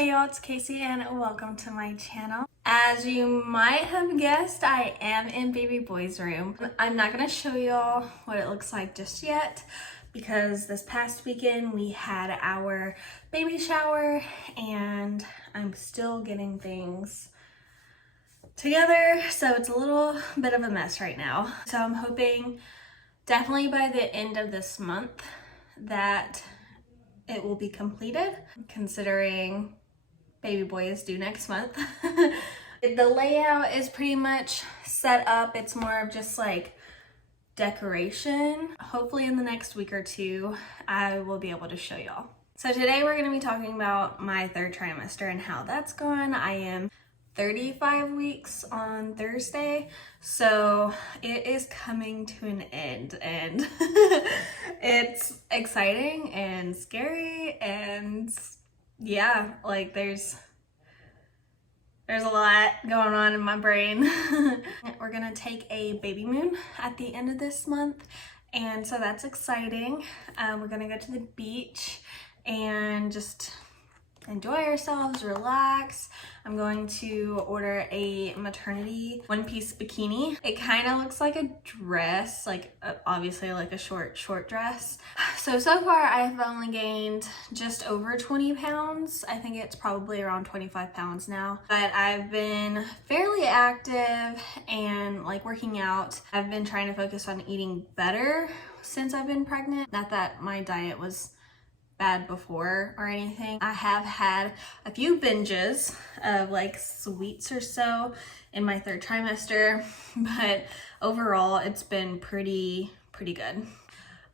Hey y'all, it's Casey and welcome to my channel. As you might have guessed, I am in baby boy's room. I'm not gonna show y'all what it looks like just yet because this past weekend we had our baby shower and I'm still getting things together, so it's a little bit of a mess right now. So I'm hoping definitely by the end of this month that it will be completed, considering baby boy is due next month. The layout is pretty much set up. It's more of just like decoration. Hopefully in the next week or two, I will be able to show y'all. So today we're gonna be talking about my third trimester and how that's going. I am 35 weeks on Thursday, so it is coming to an end and it's exciting and scary and yeah, like there's a lot going on in my brain. We're gonna take a baby moon at the end of this month, and so that's exciting. We're gonna go to the beach and just enjoy ourselves, relax. I'm going to order a maternity one-piece bikini. It kind of looks like a dress, like obviously like a short dress. So far I have only gained just over 20 pounds. I think it's probably around 25 pounds now, but I've been fairly active and like working out. I've been trying to focus on eating better since I've been pregnant. Not that my diet was bad before or anything. I have had a few binges of like sweets or so in my third trimester, but overall it's been pretty good.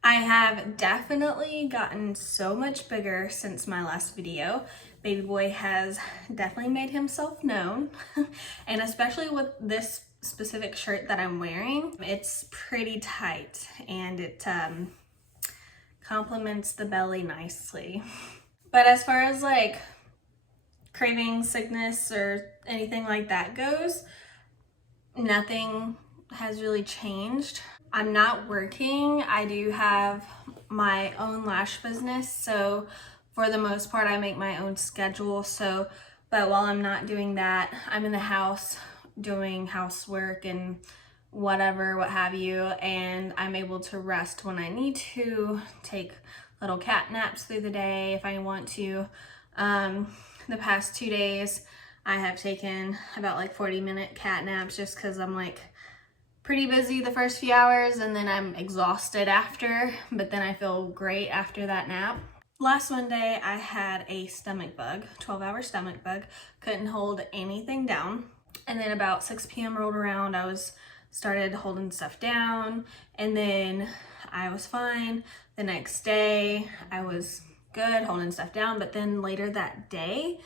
I have definitely gotten so much bigger since my last video. Baby boy has definitely made himself known, and especially with this specific shirt that I'm wearing, it's pretty tight and it complements the belly nicely. But as far as like craving, sickness, or anything like that goes, nothing has really changed. I'm not working. I do have my own lash business, so for the most part I make my own schedule. But while I'm not doing that, I'm in the house doing housework and whatever, what have you, and I'm able to rest when I need to, take little cat naps through the day if I want to. The past 2 days I have taken about like 40-minute cat naps just because I'm like pretty busy the first few hours and then I'm exhausted after, but then I feel great after that nap. Last Monday I had a stomach bug, 12-hour stomach bug, couldn't hold anything down, and then about 6 p.m. rolled around, I started holding stuff down, and then I was fine. The next day I was good holding stuff down, but then later that day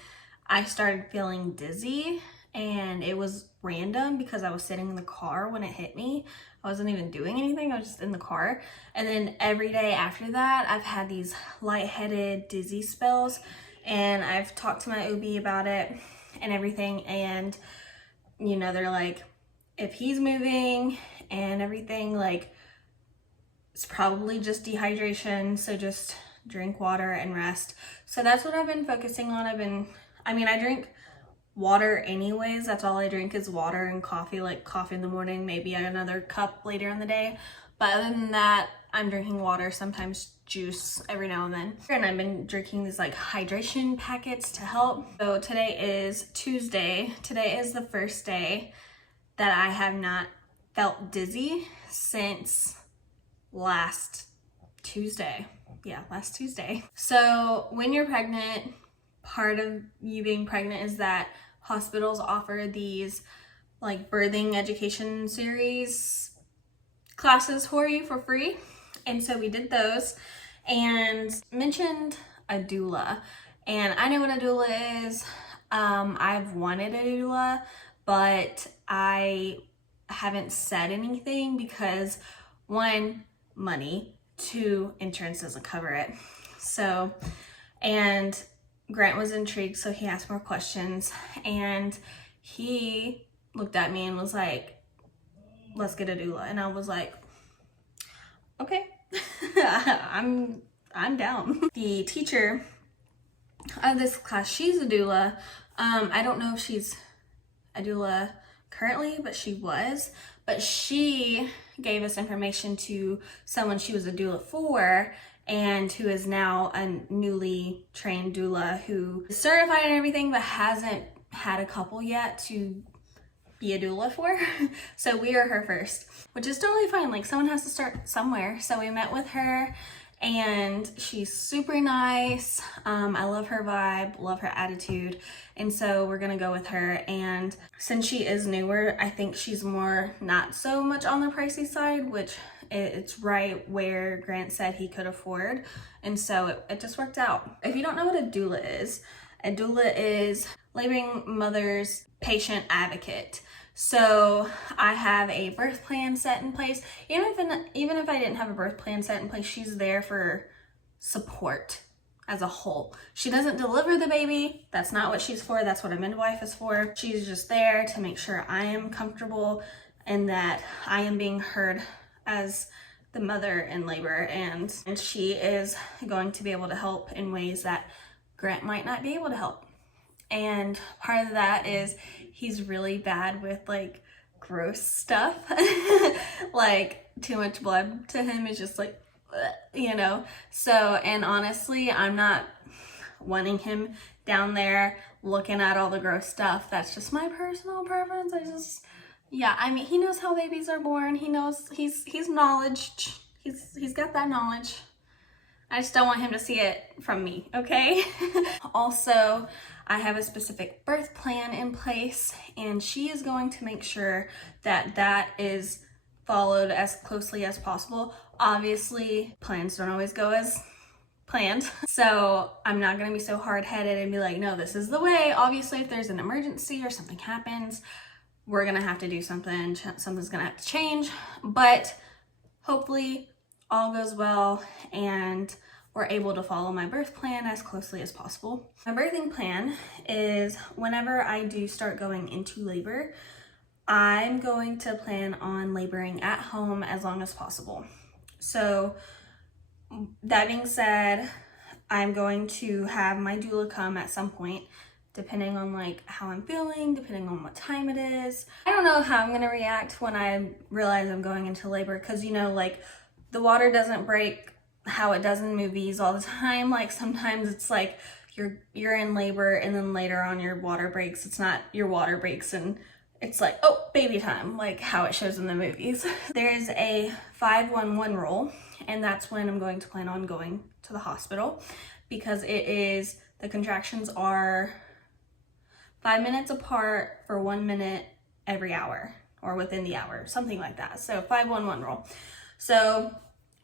I started feeling dizzy, and it was random because I was sitting in the car when it hit me. I wasn't even doing anything, I was just in the car. And then every day after that I've had these lightheaded, dizzy spells, and I've talked to my OB about it and everything, and you know, they're like, if he's moving and everything, like, it's probably just dehydration, so just drink water and rest. So that's what I've been focusing on. I drink water anyways. That's all I drink is water and coffee, like coffee in the morning, maybe another cup later in the day. But other than that, I'm drinking water, sometimes juice every now and then. And I've been drinking these like hydration packets to help. So today is Tuesday. Today is the first day that I have not felt dizzy since last Tuesday. Yeah, last Tuesday. So when you're pregnant, part of you being pregnant is that hospitals offer these like birthing education series classes for you for free. And so we did those and mentioned a doula. And I know what a doula is. I've wanted a doula, but I haven't said anything because 1, money, 2, insurance doesn't cover it. So, and Grant was intrigued, so he asked more questions, and he looked at me and was like, let's get a doula. And I was like, okay, I'm down. The teacher of this class, she's a doula. I don't know if she's a doula currently, but she was. But she gave us information to someone she was a doula for, and who is now a newly trained doula who is certified and everything, but hasn't had a couple yet to be a doula for. So we are her first, which is totally fine. Like, someone has to start somewhere. So we met with her, and she's super nice. I love her vibe, love her attitude. And so we're gonna go with her. And since she is newer, I think she's more not so much on the pricey side, which it's right where Grant said he could afford. And so it just worked out. If you don't know what a doula is laboring mother's patient advocate. So I have a birth plan set in place. Even if I didn't have a birth plan set in place, she's there for support as a whole. She doesn't deliver the baby. That's not what she's for. That's what a midwife is for. She's just there to make sure I am comfortable and that I am being heard as the mother in labor. And she is going to be able to help in ways that Grant might not be able to help. And part of that is he's really bad with like gross stuff. Like, too much blood to him is just like, you know. So, and honestly, I'm not wanting him down there looking at all the gross stuff. That's just my personal preference. Yeah, I mean, he knows how babies are born. He knows, he's knowledge. He's got that knowledge. I just don't want him to see it from me, okay? Also, I have a specific birth plan in place, and she is going to make sure that that is followed as closely as possible. Obviously, plans don't always go as planned, so I'm not gonna be so hard-headed and be like, no, this is the way. Obviously, if there's an emergency or something happens, we're gonna have to do something. Something's gonna have to change, but hopefully all goes well and we're able to follow my birth plan as closely as possible. My birthing plan is whenever I do start going into labor, I'm going to plan on laboring at home as long as possible. So that being said, I'm going to have my doula come at some point, depending on like how I'm feeling, depending on what time it is. I don't know how I'm gonna react when I realize I'm going into labor, because you know, like, the water doesn't break how it does in movies all the time. Like, sometimes it's like you're in labor and then later on your water breaks. It's not your water breaks and it's like, oh, baby time, like how it shows in the movies. There's a 511 rule, and that's when I'm going to plan on going to the hospital, because the contractions are 5 minutes apart for 1 minute every hour, or within the hour, something like that. So 511 rule. So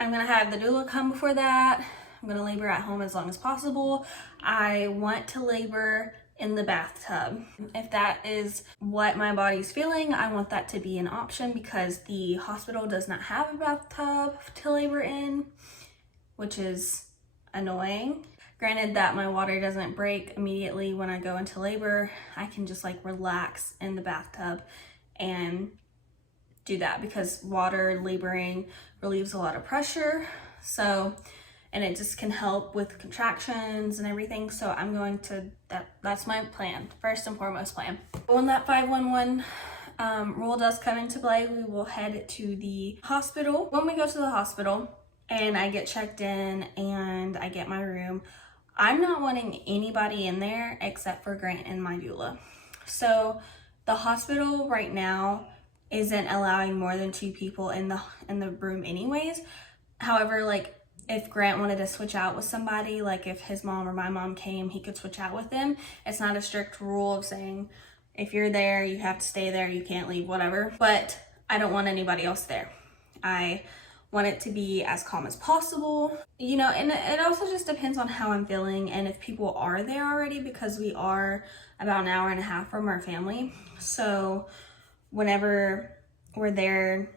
I'm gonna have the doula come before that. I'm gonna labor at home as long as possible. I want to labor in the bathtub. If that is what my body's feeling, I want that to be an option, because the hospital does not have a bathtub to labor in, which is annoying. Granted that my water doesn't break immediately when I go into labor, I can just like relax in the bathtub and do that, because water laboring relieves a lot of pressure. So, and it just can help with contractions and everything. So I'm going to, that's my plan, first and foremost plan. When that 511 rule does come into play, we will head to the hospital. When we go to the hospital and I get checked in and I get my room, I'm not wanting anybody in there except for Grant and my doula. So the hospital right now isn't allowing more than 2 people in the room anyways. However, like, if Grant wanted to switch out with somebody, like if his mom or my mom came, he could switch out with them. It's not a strict rule of saying if you're there, you have to stay there, you can't leave, whatever. But I don't want anybody else there. I want it to be as calm as possible, you know, and it also just depends on how I'm feeling and if people are there already, because we are about an hour and a half from our family. So whenever we're there,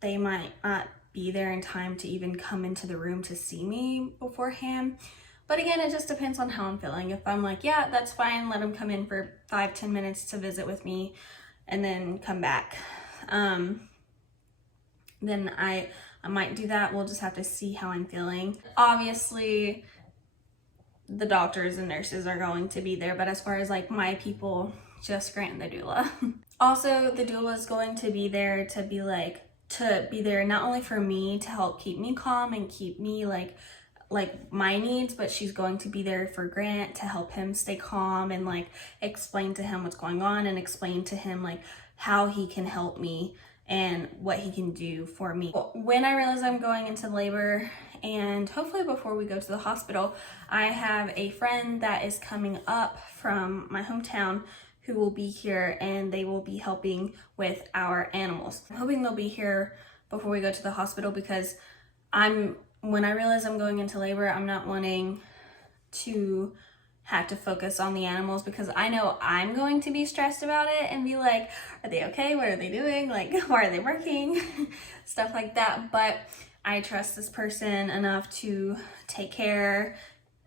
they might not be there in time to even come into the room to see me beforehand. But again, it just depends on how I'm feeling. If I'm like, yeah, that's fine, let them come in for 5-10 minutes to visit with me and then come back, then I might do that. We'll just have to see how I'm feeling. Obviously, the doctors and nurses are going to be there, but as far as like my people, just Grant and the doula. Also, the doula is going to be there to be there not only for me to help keep me calm and keep me like my needs, but she's going to be there for Grant to help him stay calm and like explain to him what's going on and explain to him like how he can help me and what he can do for me. When I realize I'm going into labor, and hopefully before we go to the hospital, I have a friend that is coming up from my hometown who will be here, and they will be helping with our animals. I'm hoping they'll be here before we go to the hospital, because when I realize I'm going into labor, I'm not wanting to have to focus on the animals, because I know I'm going to be stressed about it and be like, are they okay? What are they doing? Like, why are they working? Stuff like that. But I trust this person enough to take care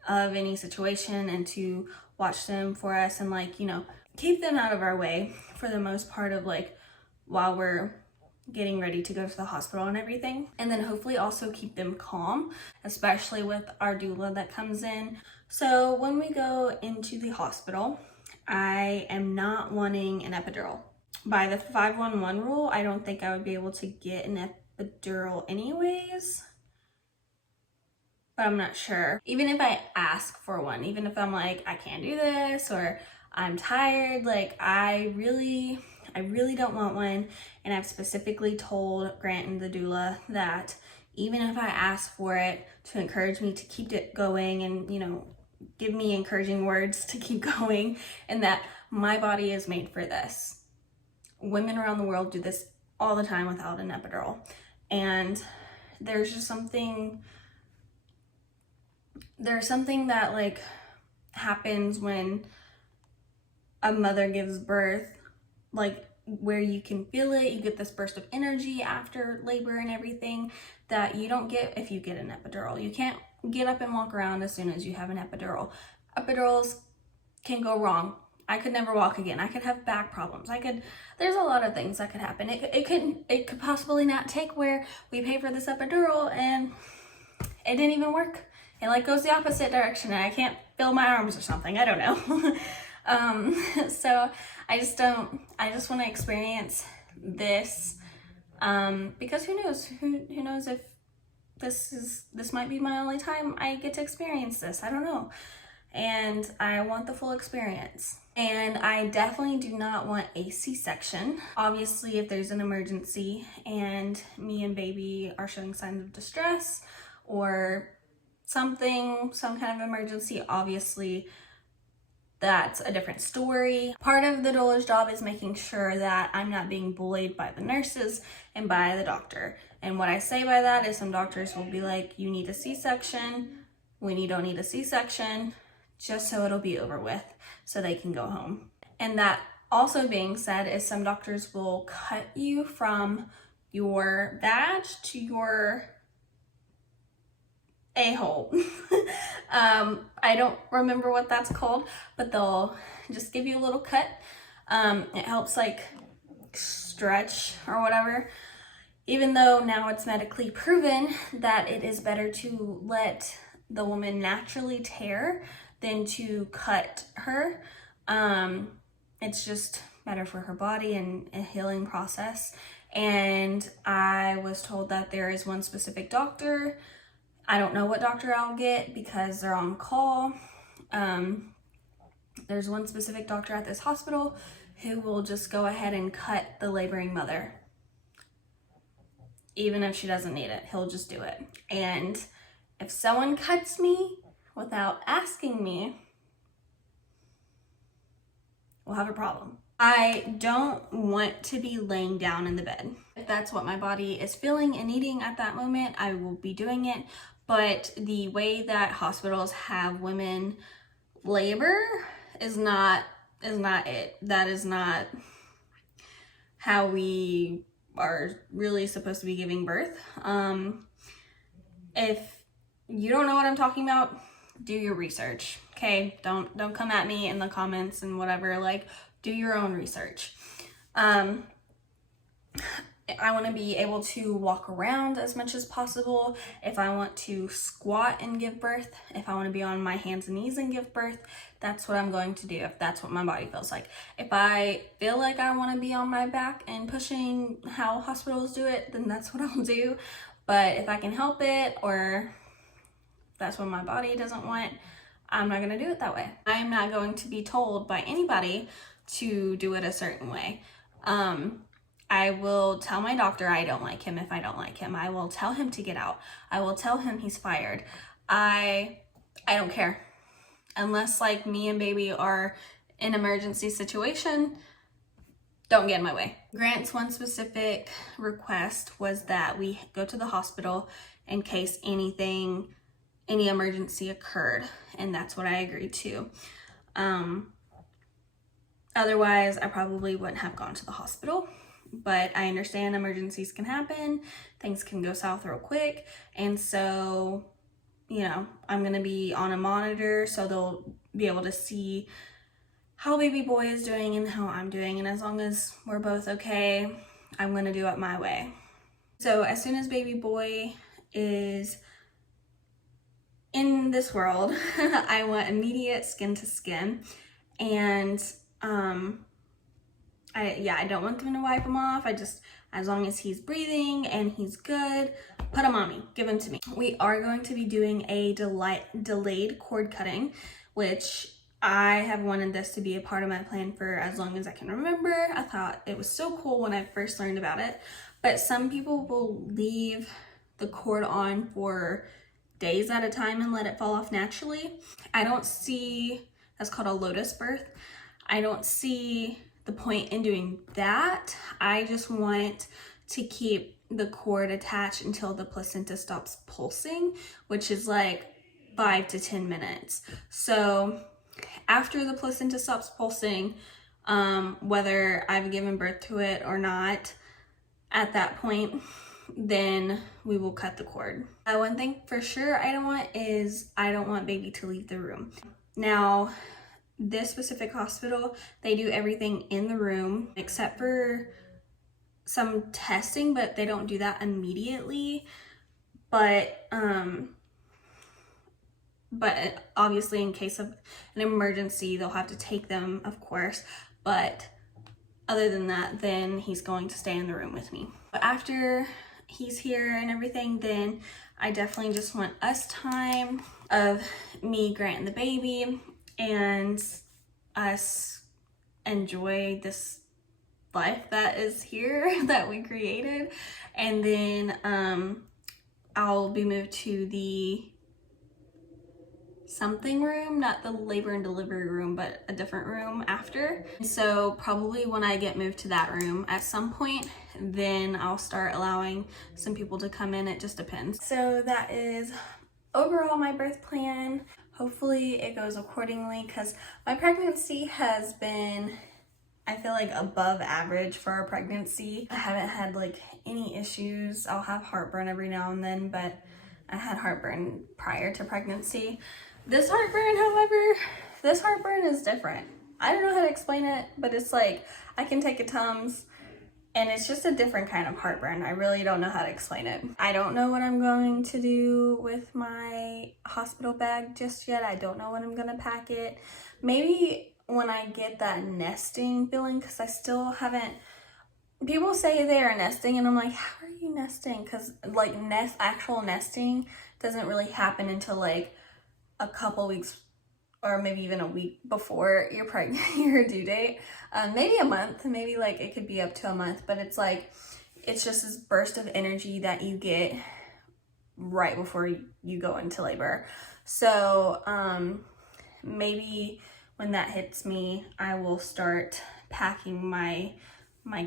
of any situation and to watch them for us and like, you know, keep them out of our way for the most part of like while we're getting ready to go to the hospital and everything. And then hopefully also keep them calm, especially with our doula that comes in. So when we go into the hospital, I am not wanting an epidural. By the 511 rule, I don't think I would be able to get an epidural anyways, but I'm not sure. Even if I ask for one, even if I'm like, I can't do this, or I'm tired, like I really don't want one. And I've specifically told Grant and the doula that even if I ask for it, to encourage me to keep it going and, you know, give me encouraging words to keep going, and that my body is made for this. Women around the world do this all the time without an epidural. And there's something that like happens when a mother gives birth, like where you can feel it, you get this burst of energy after labor and everything that you don't get if you get an epidural. You can't get up and walk around as soon as you have an epidural. Epidurals can go wrong. I could never walk again. I could have back problems. There's a lot of things that could happen. It could possibly not take, where we pay for this epidural and it didn't even work. It like goes the opposite direction and I can't feel my arms or something. I don't know. So I just want to experience this, because who knows if this might be my only time I get to experience this. I don't know. And I want the full experience. And I definitely do not want a C-section. Obviously, if there's an emergency and me and baby are showing signs of distress or some kind of emergency, obviously that's a different story. Part of the doula's job is making sure that I'm not being bullied by the nurses and by the doctor. And what I say by that is some doctors will be like, you need a C-section when you don't need a C-section, just so it'll be over with so they can go home. And that also being said is some doctors will cut you from your vag to your a-hole. I don't remember what that's called, but they'll just give you a little cut. It helps like stretch or whatever, even though now it's medically proven that it is better to let the woman naturally tear than to cut her. It's just better for her body and a healing process. And I was told that there is one specific doctor. I don't know what doctor I'll get because they're on call. There's one specific doctor at this hospital who will just go ahead and cut the laboring mother. Even if she doesn't need it, he'll just do it. And if someone cuts me without asking me, we'll have a problem. I don't want to be laying down in the bed. If that's what my body is feeling and needing at that moment, I will be doing it. But the way that hospitals have women labor is not it. That is not how we are really supposed to be giving birth. If you don't know what I'm talking about, do your research, okay? Don't come at me in the comments and whatever, like do your own research. I want to be able to walk around as much as possible. If I want to squat and give birth, if I want to be on my hands and knees and give birth, that's what I'm going to do if that's what my body feels like. If I feel like I want to be on my back and pushing how hospitals do it, then that's what I'll do. But if I can help it, or that's what my body doesn't want, I'm not going to do it that way. I'm not going to be told by anybody to do it a certain way. I will tell my doctor I don't like him if I don't like him. I will tell him to get out. I will tell him he's fired. I don't care. Unless like me and baby are in an emergency situation, don't get in my way. Grant's one specific request was that we go to the hospital in case any emergency occurred, and that's what I agreed to. Otherwise, I probably wouldn't have gone to the hospital. But I understand emergencies can happen, things can go south real quick, and so, you know, I'm gonna be on a monitor so they'll be able to see how baby boy is doing and how I'm doing, and as long as we're both okay, I'm gonna do it my way. So as soon as baby boy is in this world, I want immediate skin to skin, and I don't want them to wipe him off. As long as he's breathing and he's good, put him on me, give him to me. We are going to be doing a delayed cord cutting, which I have wanted this to be a part of my plan for as long as I can remember. I thought it was so cool when I first learned about it, but some people will leave the cord on for days at a time and let it fall off naturally. I don't see, that's called a lotus birth. I don't see the point in doing that. I just want to keep the cord attached until the placenta stops pulsing, which is like 5 to 10 minutes. So after the placenta stops pulsing, whether I've given birth to it or not, at that point, then we will cut the cord. One thing for sure I don't want baby to leave the room. Now, this specific hospital, they do everything in the room except for some testing, but they don't do that immediately. But obviously in case of an emergency, they'll have to take them, of course. But other than that, then he's going to stay in the room with me. But after he's here and everything, then I definitely just want us time of me, Grant, and the baby, and us enjoy this life that is here that we created. And then I'll be moved to the something room, not the labor and delivery room, but a different room after. So probably when I get moved to that room at some point, then I'll start allowing some people to come in. It just depends. So that is overall my birth plan. Hopefully it goes accordingly, because my pregnancy has been, I feel like, above average for a pregnancy. I haven't had like any issues. I'll have heartburn every now and then, but I had heartburn prior to pregnancy. This heartburn is different. I don't know how to explain it, but it's like I can take a Tums and it's just a different kind of heartburn. I really don't know how to explain it. I don't know what I'm going to do with my hospital bag just yet. I don't know when I'm gonna pack it. Maybe when I get that nesting feeling, because I still haven't, people say they are nesting and I'm like, how are you nesting? Because like actual nesting doesn't really happen until like a couple weeks or maybe even a week before you're pregnant, your due date. Maybe a month, maybe like it could be up to a month, but it's like, it's just this burst of energy that you get right before you go into labor. So maybe when that hits me, I will start packing my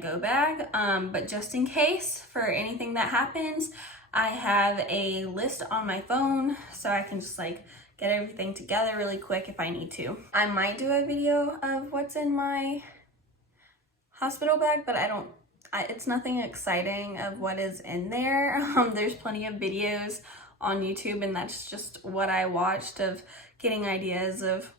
go bag. But just in case for anything that happens, I have a list on my phone so I can just like get everything together really quick if I need to. I might do a video of what's in my hospital bag, but it's nothing exciting of what is in there. There's plenty of videos on YouTube, and that's just what I watched of getting ideas of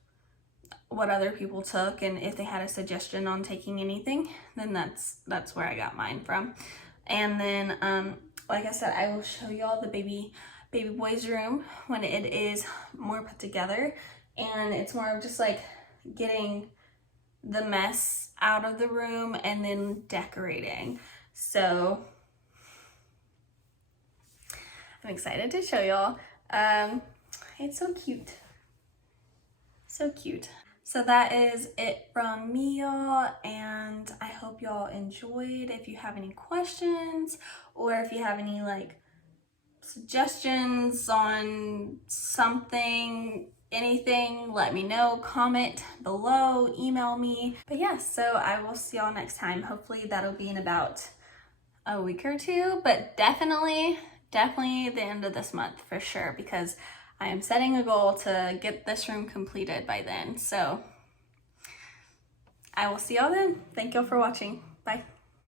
what other people took, and if they had a suggestion on taking anything, then that's where I got mine from. And then, like I said, I will show y'all the baby boy's room when it is more put together. And it's more of just like getting the mess out of the room and then decorating. So I'm excited to show y'all. It's so cute. So cute. So that is it from me, y'all, and I hope y'all enjoyed. If you have any questions or if you have any like suggestions on something, anything, let me know. Comment below, email me. But yeah, so I will see y'all next time. Hopefully that'll be in about a week or two, but definitely the end of this month for sure, because I am setting a goal to get this room completed by then. So I will see y'all then. Thank y'all for watching. Bye.